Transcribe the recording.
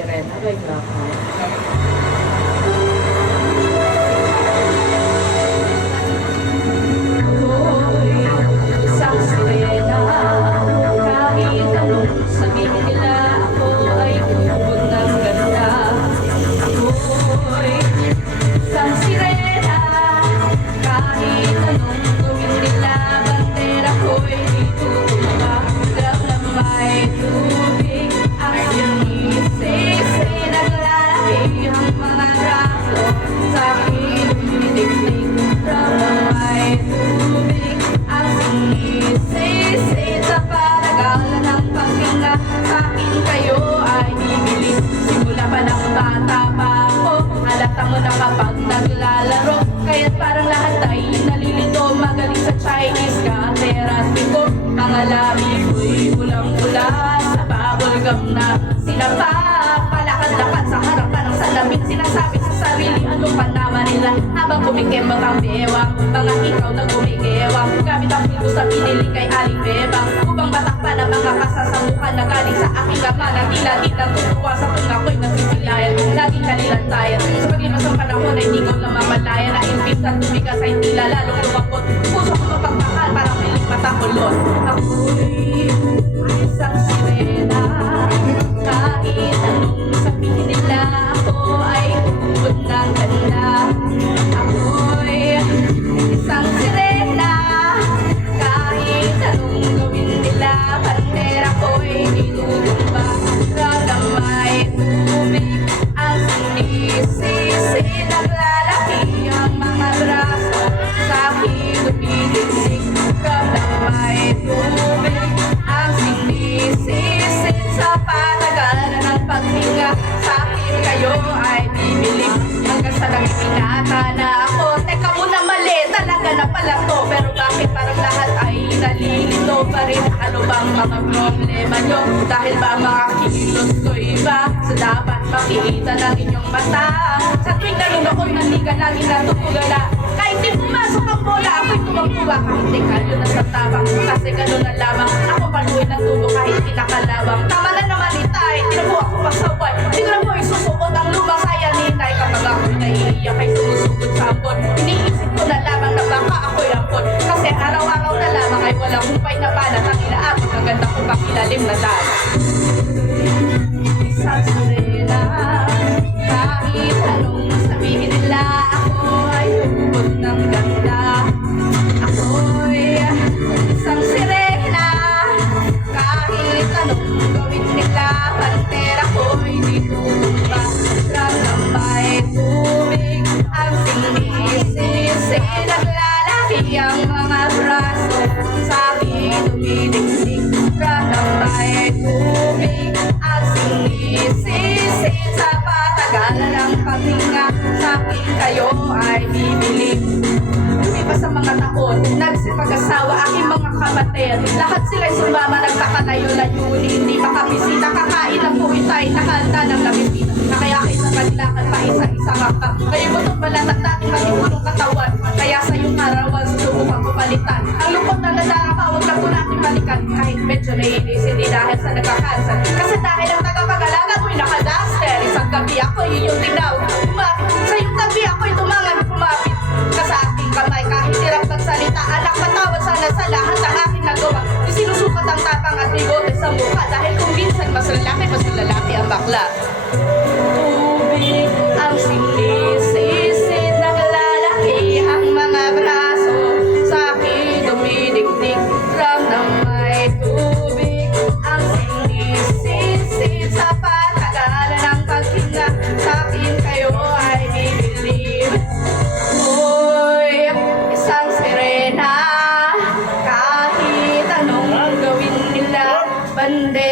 sirena by Gakay. Ako'y isang sirena, kahit anong sabihin nila, ako ay ubod ng ganda. Ako'y isang sirena, kahit anong gawin nila, bandera ko'y itutumba. Grab na may tubig, ang sinisisi, naglalaki ang mga braso sa akin tumitiktik. Grab na may tubig, ang sinisisi, sa paragalan ng paghinga, sa akin kayo ay bibili. Simula pa ng bata pa ako, halata mo na kapag naglalaro, kaya't parang lahat ay nalilito. Magaling sa Chinese ka-therapy ko, mga labi ko'y ulang-ula sa bubblegum na sinapa. Palakad-lakad sa harapan ng salamin, sinasabi sa sarili, ano pa naman nila, habang kumikembang ang bewang, mga ikaw na kumikewang. Gamit ang pinto sa pinili kay Aling Bebang, upang matakpan ang mga kasasamukan na galing sa aking ama, na tila-tilang tutuwa sa tunga ko'y nasisilayan, laging kalilantayan. Sa paglipas ng panahon ay ikaw na mamalayan, na imbis na tumigas ay tila lalong lumapot. Puso ko mapagmahal, parang piling matakulot. Ako'y isang sirena, kahit anong sabihin nila, ako ay ubod ng ganda. Ako'y isang sirena, kahit anong gawin nila, bandera ko'y itutumba. Gagamay tubig, ang sinisisi, naglalaki ang mga braso sa akin tumitisik. Gagamay tubig, ang sinisisi, sa patagalan ng paghinga, sa akin kayo ay bibili. Hanggang sa nagsinata na ako, teka muna, mali talaga na pala to, pero bakit parang lahat ay nalilito pa rin? Ano bang mga problema nyo? Dahil ba mga kilos ko iba sa dapat makikita ng inyong mata? Sa tuwing nanonood ng liga, lagi natutulala. Kahit di pumasok ang bola, ako'y tuwang-tuwa. Kahit di kayo na sa tabang, kasi gano'n na lamang. Ako paluin ng tubo kahit kinakalawang. Tama na naman itay, tinabuha ko pasaway. Hindi ko na po isusukot ang lumang sayang nitay. Kapag ako'y naiiyak ay sumusugod sa ambon, iniisip ko na lamang na baka ako'y ampon. Kasi araw-araw na lamang ay walang humpay na banat. Ang inaabot ang ganda ko pakilalim na dala. Isang sirena, kahit anong sabihin nila, ako ay ubod ng ganda. Ako'y isang sirena, kahit anong gawin nila, bandera ko'y ditutumba. Gagamay tubig, ang sinisisi, naglalaki ang mga braso sa akin tumitiktik. Gagamay tubig, ang sinisisi, sa patagalan ng paghinga, sa akin kayo ay bibili. Lumipas ang mga taon, nagsipag-asawa aking mga kapatid. Lahat sila'y sumama, nagkakalayo-layo, hindi makabisita. Kakain ang puwitay, nakahanda ng labisita. Nakayakay sa kanilakan pa isa-isa ka. Kayo butok malatak dating matipulong katawan. Kaya sa iyong arawan, susubukan ko palitan. Ang lungkot na nadarama, huwag lang po natin balikan. Kahit medyo naiinis, hindi dahil sa nagkakansan. Kasi dahil ang tagapag-alaga mo'y nakadaster. Isang gabi ako iyong tinaw. Umapit sa iyong tabi, ako'y tumangan kumapit ka sa aking kamay. Kahit hirap magsalita, anak, patawad sana sa lahat ang aking nagawa. Yung sinusukat ang tapang at bigote sa mukha. Dahil kung minsan mas lalaki ang bakla. Tubig, ang sinisisid, naglalaki ang mga braso sa akin dumidikdik. Ram na may tubig, ang sinisisid, sa patagalan ng paghinga, sa akin kayo ay bibili. Ako'y isang sirena, kahit anong gawin nila, bandera